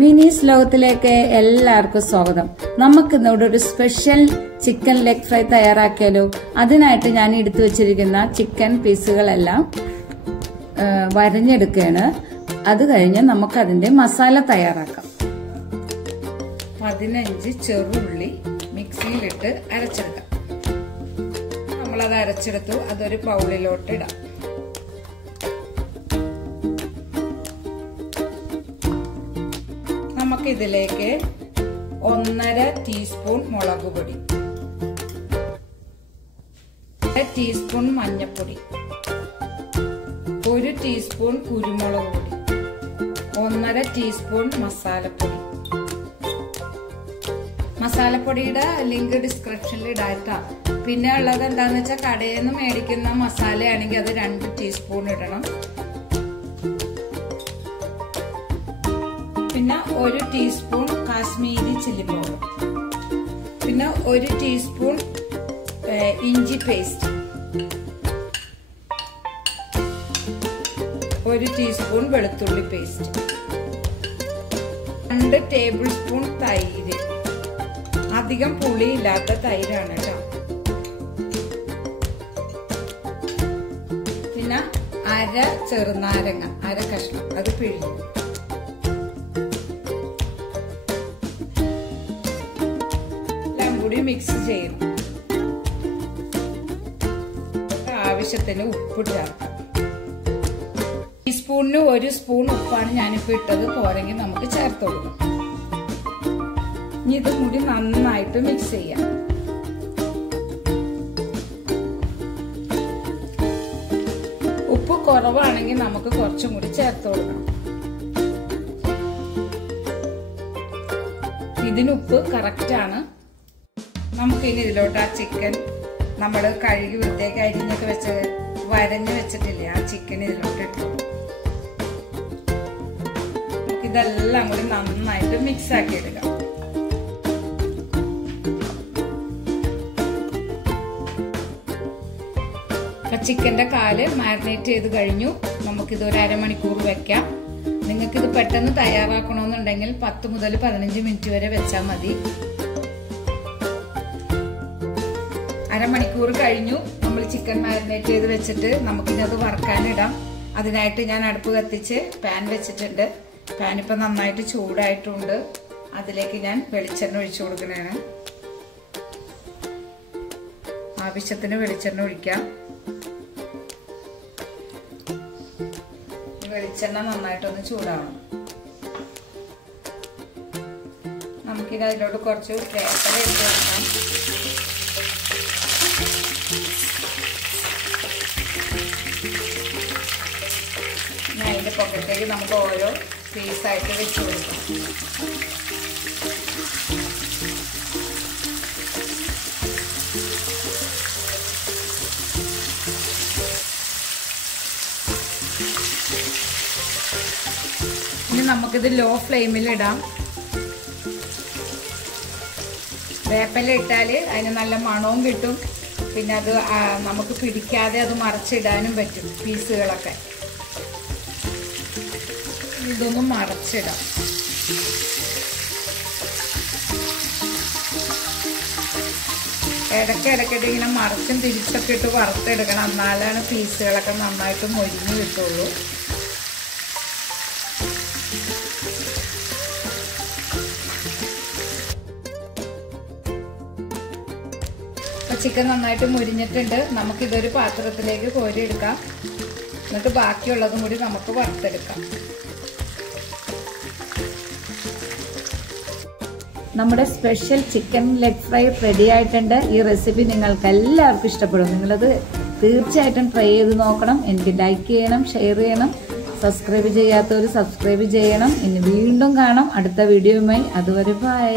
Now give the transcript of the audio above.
മിനീസ് ലോകത്തിലേക്ക് എല്ലാവർക്കും സ്വാഗതം. നമുക്ക് ഇന്നിവിടെ ഒരു സ്പെഷ്യൽ ചിക്കൻ ലെഗ് ഫ്രൈ തയ്യാറാക്കിയാലോ? അതിനായിട്ട് ഞാൻ എടുത്തു വെച്ചിരിക്കുന്ന ചിക്കൻ പീസുകളെല്ലാം വരഞ്ഞെടുക്കുകയാണ്. അത് കഴിഞ്ഞ് നമുക്ക് അതിന്റെ മസാല തയ്യാറാക്കാം. 15 ചെറുള്ളി മിക്സിയിലിട്ട് അരച്ചെടുക്കാം. നമ്മളത് അരച്ചെടുത്തു. അതൊരു ബൗളിലോട്ട് ഇടാം. നമുക്ക് ഇതിലേക്ക് 1.5 ടീസ്പൂൺ മുളക് പൊടി, 1 ടീസ്പൂൺ മഞ്ഞൾപ്പൊടി, 1 ടീസ്പൂൺ കുരുമുളക് പൊടി, 1.5 ടീസ്പൂൺ മസാലപ്പൊടി. മസാലപ്പൊടിയുടെ ലിങ്ക് ഡിസ്ക്രിപ്ഷനിൽ ഇടാട്ടാ. പിന്നെ ഉള്ളത് എന്താന്ന് വെച്ചാൽ കടയിൽ നിന്ന് മേടിക്കുന്ന മസാലയാണെങ്കിൽ അത് 2 ടീസ്പൂൺ ഇടണം. പിന്നെ 1 ടീസ്പൂൺ കാശ്മീരി ചില്ലി പൗഡർ, പിന്നെ 1 ടീസ്പൂൺ ഇഞ്ചി പേസ്റ്റ്, 1 ടീസ്പൂൺ വെളുത്തുള്ളി പേസ്റ്റ്, 2 ടേബിൾ സ്പൂൺ തൈര്. അധികം പുളിയില്ലാത്ത തൈരാണ് കേട്ടോ. പിന്നെ 1/2 ചെറുനാരങ്ങ, 1/2 കഷ്ണം, അത് പിഴിഞ്ഞു. മിക്സ് ചെയ്യണം. ആവശ്യത്തിന് ഉപ്പ് ചേർക്കാം. ടീസ്പൂണിന് 1 സ്പൂൺ ഉപ്പാണ് ഞാനിപ്പോ ഇട്ടത്. പോരെങ്കിൽ നമുക്ക് ചേർത്ത് കൊടുക്കാം. ഇനി ഇത് കൂടി നന്നായിട്ട് മിക്സ് ചെയ്യാം. ഉപ്പ് കുറവാണെങ്കിൽ നമുക്ക് കുറച്ചും കൂടി ചേർത്ത് കൊടുക്കണം. ഇതിന് ഉപ്പ് കറക്റ്റ് ആണ്. നമുക്ക് ഇനി ഇതിലോട്ട് ആ ചിക്കൻ നമ്മൾ കഴുകി വൃത്തിയാക്കി അരിഞ്ഞൊക്കെ വെച്ച് വരഞ്ഞു വെച്ചിട്ടില്ലേ, ആ ചിക്കൻ ഇതിലോട്ട് ഇട്ടു. ഇതെല്ലാം കൂടി നന്നായിട്ട് മിക്സ് ആക്കി എടുക്കാം. ചിക്കന്റെ കാല് മാരിനേറ്റ് ചെയ്ത് കഴിഞ്ഞു. നമുക്കിത് ഒരു അരമണിക്കൂർ വെക്കാം. നിങ്ങൾക്കിത് പെട്ടെന്ന് തയ്യാറാക്കണമെന്നുണ്ടെങ്കിൽ 10 മുതൽ 15 മിനിറ്റ് വരെ വെച്ചാൽ മതി. അരമണിക്കൂർ കഴിഞ്ഞു. നമ്മൾ ചിക്കൻ മാരിനേറ്റ് ചെയ്ത് വെച്ചിട്ട് നമുക്കിത് വറുക്കാനിടാം. അതിനായിട്ട് ഞാൻ അടുപ്പ് കത്തിച്ച് പാൻ വെച്ചിട്ടുണ്ട്. പാൻ ഇപ്പൊ നന്നായിട്ട് ചൂടായിട്ടുണ്ട്. അതിലേക്ക് ഞാൻ വെളിച്ചെണ്ണ ഒഴിച്ചു കൊടുക്കണേണ്. ആവശ്യത്തിന് വെളിച്ചെണ്ണ ഒഴിക്കാം. വെളിച്ചെണ്ണ നന്നായിട്ടൊന്ന് ചൂടാവണം. നമുക്കിത് അതിലോട്ട് കുറച്ച് വേപ്പില ഇട്ട് കൊടുക്കാം. അതിന്റെ പൊക്കത്തേക്ക് നമുക്ക് ഓരോ പീസായിട്ട് വെച്ച് കൊടുക്കാം. ഇനി നമുക്കിത് ലോ ഫ്ലെയിമിൽ ഇടാം. വേപ്പില ഇട്ടാൽ അതിന് നല്ല മണവും കിട്ടും. പിന്നെ അത് നമുക്ക് പിടിക്കാതെ അത് മറച്ചിടാനും പറ്റും പീസുകളൊക്കെ. ഇതൊന്നും മറച്ചിടാം. ഇടയ്ക്കിടയ്ക്കിട്ട് ഇങ്ങനെ മറച്ചും തിരിച്ചൊക്കെ ഇട്ട് വറുത്തെടുക്കണം. എന്നാലാണ് പീസുകളൊക്കെ നന്നായിട്ട് മൊരിഞ്ഞ് കിട്ടുള്ളൂ. ചിക്കൻ നന്നായിട്ട് മുരിഞ്ഞിട്ടുണ്ട്. നമുക്കിതൊരു പാത്രത്തിലേക്ക് കോരിയെടുക്കാം. എന്നിട്ട് ബാക്കിയുള്ളതും കൂടി നമുക്ക് വറുത്തെടുക്കാം. നമ്മുടെ special chicken leg fry ready ആയിട്ടുണ്ട്. ഈ റെസിപ്പി നിങ്ങൾക്ക് എല്ലാവർക്കും ഇഷ്ടപ്പെടും. നിങ്ങളത് തീർച്ചയായിട്ടും ട്രൈ ചെയ്ത് നോക്കണം. എനിക്ക് ലൈക്ക് ചെയ്യണം, ഷെയർ ചെയ്യണം. സബ്സ്ക്രൈബ് ചെയ്യാത്തവർ സബ്സ്ക്രൈബ് ചെയ്യണം. ഇനി വീണ്ടും കാണാം അടുത്ത വീഡിയോയുമായി. അതുവരെ ബൈ.